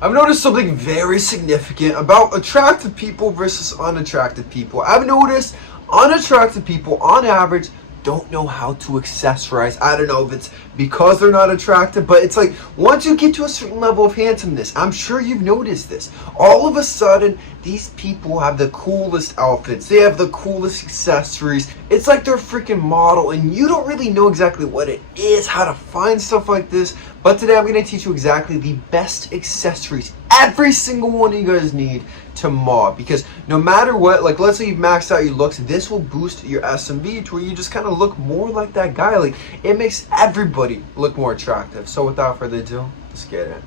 I've noticed something very significant about attractive people versus unattractive people. I've noticed unattractive people, on average, don't know how to accessorize. I don't know if it's because they're not attractive, but it's like once you get to a certain level of handsomeness, I'm sure you've noticed this. All of a sudden, these people have the coolest outfits. They have the coolest accessories. It's like they're a freaking model, and you don't really know exactly what it is, how to find stuff like this. But today I'm going to teach you exactly the best accessories every single one of you guys need to MOG, because no matter what, like let's say you've maxed out your looks, this will boost your SMV to where you just kind of look more like that guy. Like it makes everybody look more attractive. So without further ado, let's get it.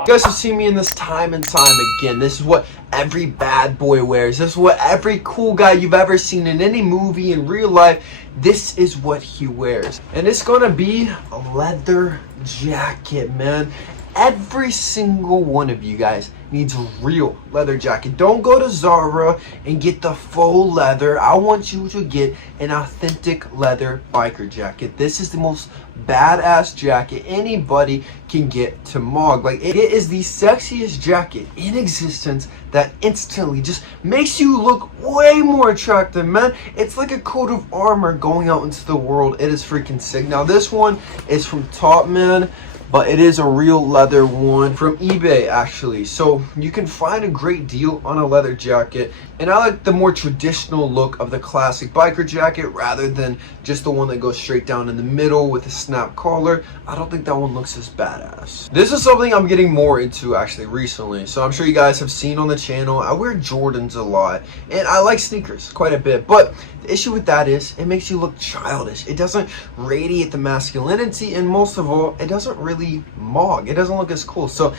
You guys have seen me in this time and time again. This is what every bad boy wears. This is what every cool guy you've ever seen in any movie, in real life, this is what he wears. And it's gonna be a leather jacket, man. Every single one of you guys needs a real leather jacket. Don't go to Zara and get the faux leather. I want you to get an authentic leather biker jacket. This is the most badass jacket anybody can get to MOG. Like it is the sexiest jacket in existence that instantly just makes you look way more attractive, man. It's like a coat of armor going out into the world. It is freaking sick. Now this one is from Topman, but it is a real leather one from eBay actually. So you can find a great deal on a leather jacket. And I like the more traditional look of the classic biker jacket rather than just the one that goes straight down in the middle with a snap collar. I don't think that one looks as badass. This is something I'm getting more into actually recently. So I'm sure you guys have seen on the channel, I wear Jordans a lot and I like sneakers quite a bit. But the issue with that is it makes you look childish. It doesn't radiate the masculinity, and most of all, it doesn't really MOG. It doesn't look as cool. So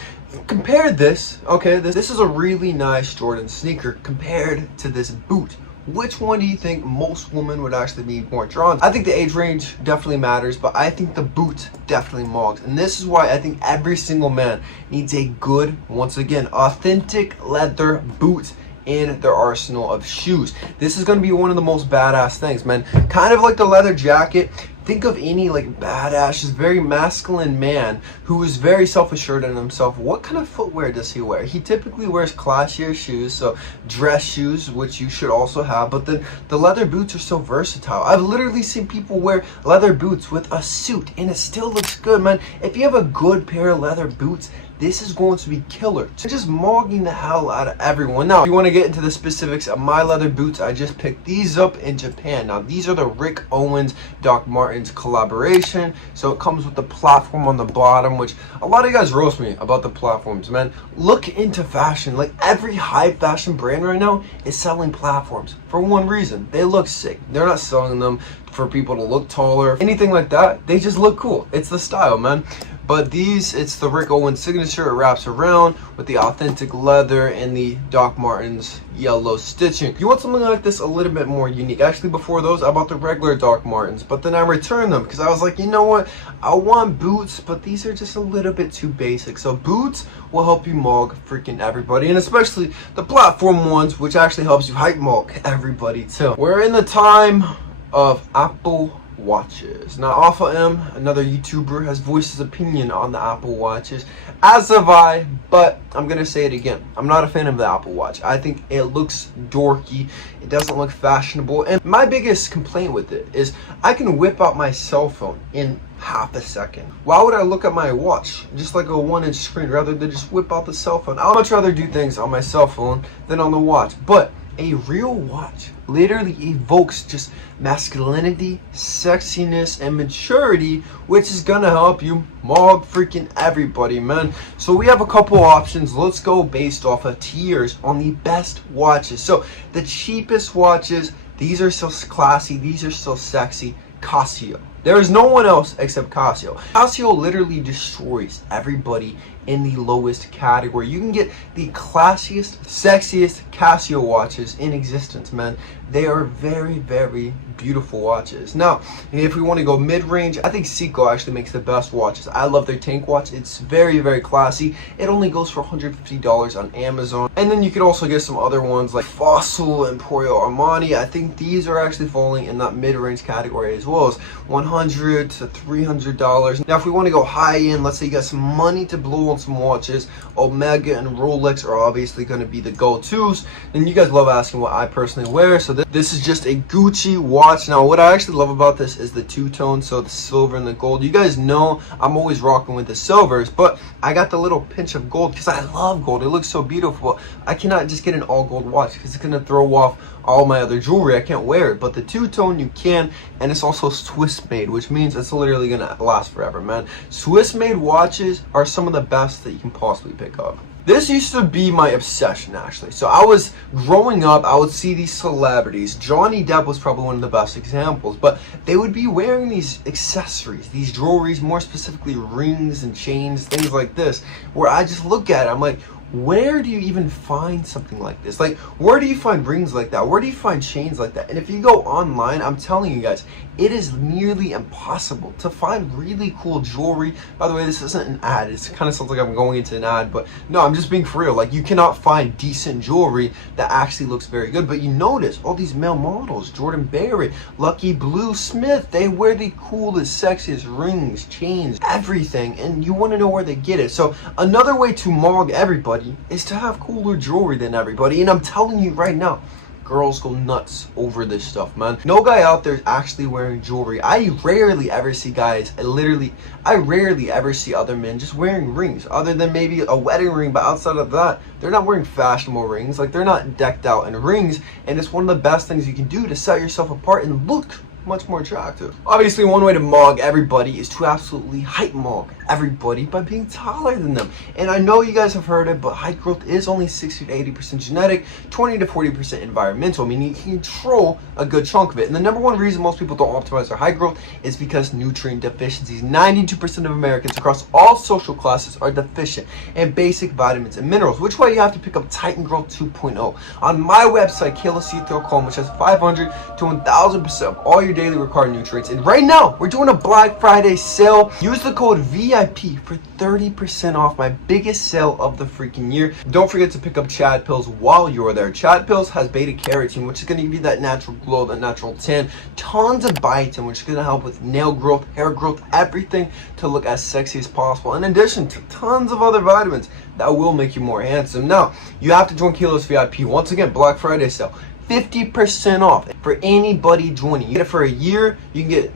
compare this, okay, this is a really nice Jordan sneaker compared to this boot. Which one do you think most women would actually be more drawn to? I think the age range definitely matters, but I think the boot definitely MOGs. And this is why I think every single man needs a good, once again, authentic leather boot in their arsenal of shoes. This is going to be one of the most badass things, man. Kind of like the leather jacket. Think of any like badass, just very masculine man who is very self-assured in himself. What kind of footwear does he wear? He typically wears classier shoes, so dress shoes, which you should also have, but then the leather boots are so versatile. I've literally seen people wear leather boots with a suit and it still looks good, man. If you have a good pair of leather boots, this is going to be killer. So just MOGing the hell out of everyone. Now, if you want to get into the specifics of my leather boots, I just picked these up in Japan. Now, these are the Rick Owens, Doc Martens collaboration. So it comes with the platform on the bottom, which a lot of you guys roast me about the platforms, man. Look into fashion. Like every high fashion brand right now is selling platforms for one reason. They look sick. They're not selling them for people to look taller, anything like that. They just look cool. It's the style, man. But these, it's the Rick Owens signature. It wraps around with the authentic leather and the Doc Martens yellow stitching. You want something like this a little bit more unique. Actually, before those, I bought the regular Doc Martens, but then I returned them because I was like, you know what? I want boots, but these are just a little bit too basic. So boots will help you MOG freaking everybody, and especially the platform ones, which actually helps you hype MOG everybody too. We're in the time of Apple Watches. Now, Alpha M, another YouTuber, has voiced his opinion on the Apple Watches, as have I, but I'm gonna say it again. I'm not a fan of the Apple Watch. I think it looks dorky. It doesn't look fashionable, and my biggest complaint with it is I can whip out my cell phone in half a second. Why would I look at my watch just like a 1-inch screen rather than just whip out the cell phone? I'd much rather do things on my cell phone than on the watch. But a real watch literally evokes just masculinity, sexiness, and maturity, which is gonna help you MOG freaking everybody, man. So we have a couple options. Let's go based off of tiers on the best watches. So the cheapest watches, these are so classy, these are so sexy. Casio. There is no one else except Casio. Casio literally destroys everybody in the lowest category. You can get the classiest, sexiest Casio watches in existence, man. They are very, very beautiful watches. Now, if we want to go mid-range, I think Seiko actually makes the best watches. I love their tank watch. It's very, very classy. It only goes for $150 on Amazon. And then you can also get some other ones like Fossil and Emporio Armani. I think these are actually falling in that mid-range category as well, as $100 to $300. Now, if we want to go high-end, let's say you got some money to blow on some watches, Omega and Rolex are obviously going to be the go-tos. And you guys love asking what I personally wear, so this is just a Gucci watch. Now, what I actually love about this is the two-tone, so the silver and the gold. You guys know I'm always rocking with the silvers, but I got the little pinch of gold because I love gold. It looks so beautiful. I cannot just get an all-gold watch because it's going to throw off all my other jewelry. I can't wear it, but the two-tone you can, and it's also Swiss-made, which means it's literally going to last forever, man. Swiss-made watches are some of the best that you can possibly pick up. This used to be my obsession, actually. So I was growing up, I would see these celebrities. Johnny Depp was probably one of the best examples, but they would be wearing these accessories, these jewelries, more specifically rings and chains, things like this, where I just look at it, I'm like, where do you even find something like this? Like, where do you find rings like that? Where do you find chains like that? And if you go online, I'm telling you guys, it is nearly impossible to find really cool jewelry. By the way, this isn't an ad. It kind of sounds like I'm going into an ad, but no, I'm just being for real. Like, you cannot find decent jewelry that actually looks very good. But you notice all these male models, Jordan Barrett, Lucky Blue Smith, they wear the coolest, sexiest rings, chains, everything. And you want to know where they get it. So another way to MOG everybody is to have cooler jewelry than everybody. And I'm telling you right now, girls go nuts over this stuff, man. No guy out there is actually wearing jewelry. I rarely ever see guys, I rarely ever see other men just wearing rings, other than maybe a wedding ring. But outside of that, they're not wearing fashionable rings. Like, they're not decked out in rings. And it's one of the best things you can do to set yourself apart and look much more attractive. Obviously, one way to MOG everybody is to absolutely hype MOG everybody by being taller than them. And I know you guys have heard it, but height growth is only 60 to 80% genetic, 20 to 40% environmental, meaning you can control a good chunk of it. And the number one reason most people don't optimize their height growth is because nutrient deficiencies. 92% of Americans across all social classes are deficient in basic vitamins and minerals, which way you have to pick up Titan Growth 2.0 on my website, kalosique.com, which has 500 to 1000% of all your daily required nutrients. And right now, we're doing a Black Friday sale. Use the code VIP for 30% off, my biggest sale of the freaking year. Don't forget to pick up Chad Pills while you're there. Chad Pills has beta carotene, which is going to give you that natural glow, that natural tan. Tons of biotin, which is going to help with nail growth, hair growth, everything to look as sexy as possible. In addition to tons of other vitamins that will make you more handsome. Now, you have to join Kalos VIP. Once again, Black Friday sale. 50% off for anybody joining. You get it for a year, you can get,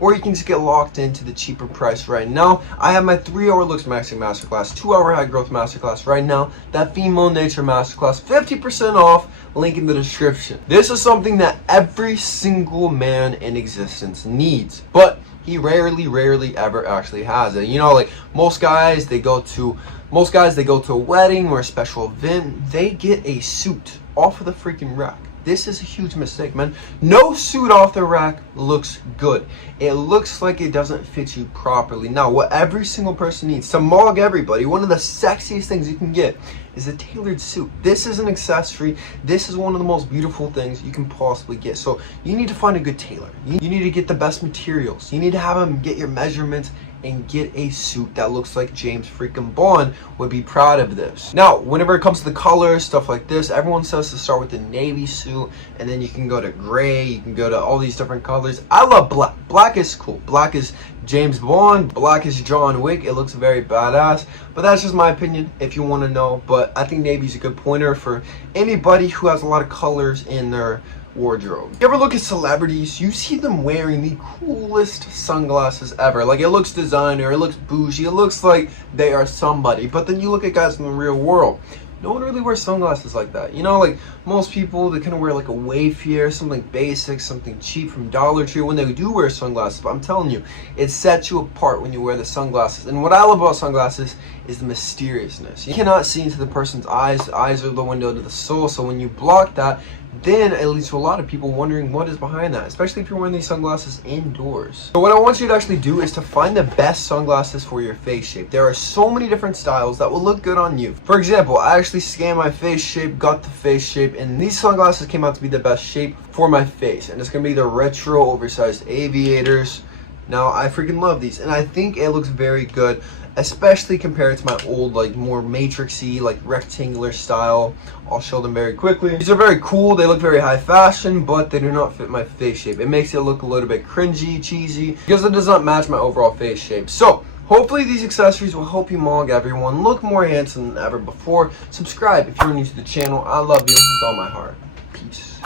or you can just get locked into the cheaper price right now. I have my 3-hour looks maxing masterclass, 2-hour high growth masterclass right now, that female nature masterclass, 50% off, link in the description. This is something that every single man in existence needs, but he rarely ever actually has it. You know, like most guys, they go to a wedding or a special event, they get a suit off of the freaking rack. This is a huge mistake, man. No suit off the rack looks good. It looks like it doesn't fit you properly. Now, what every single person needs to MOG everybody, one of the sexiest things you can get is a tailored suit. This is an accessory. This is one of the most beautiful things you can possibly get. So you need to find a good tailor. You need to get the best materials. You need to have them get your measurements and get a suit that looks like James freaking Bond would be proud of this. Now, whenever it comes to the colors, stuff like this, everyone says to start with the navy suit, and then you can go to gray, you can go to all these different colors. I love black. Black is cool. Black is James Bond. Black is John Wick. It looks very badass, but that's just my opinion if you want to know. But I think navy is a good pointer for anybody who has a lot of colors in their wardrobe. You ever look at celebrities, you see them wearing the coolest sunglasses ever. Like, it looks designer, it looks bougie, it looks like they are somebody. But then you look at guys in the real world, no one really wears sunglasses like that. You know, like most people, they kind of wear like a Wayfair, something basic, something cheap from Dollar Tree when they do wear sunglasses. But I'm telling you, it sets you apart when you wear the sunglasses. And what I love about sunglasses is the mysteriousness. You cannot see into the person's eyes. The eyes are the window to the soul. So when you block that, then it leads to a lot of people wondering what is behind that, especially if you're wearing these sunglasses indoors. So what I want you to actually do is to find the best sunglasses for your face shape. There are so many different styles that will look good on you. For example, I actually scanned my face shape, got the face shape, and these sunglasses came out to be the best shape for my face. And it's going to be the retro oversized aviators. Now, I freaking love these, and I think it looks very good, especially compared to my old, like, more matrixy, like, rectangular style. I'll show them very quickly. These are very cool. They look very high fashion, but they do not fit my face shape. It makes it look a little bit cringy, cheesy, because it does not match my overall face shape. So, hopefully these accessories will help you MOG everyone look more handsome than ever before. Subscribe if you're new to the channel. I love you with all my heart. Peace.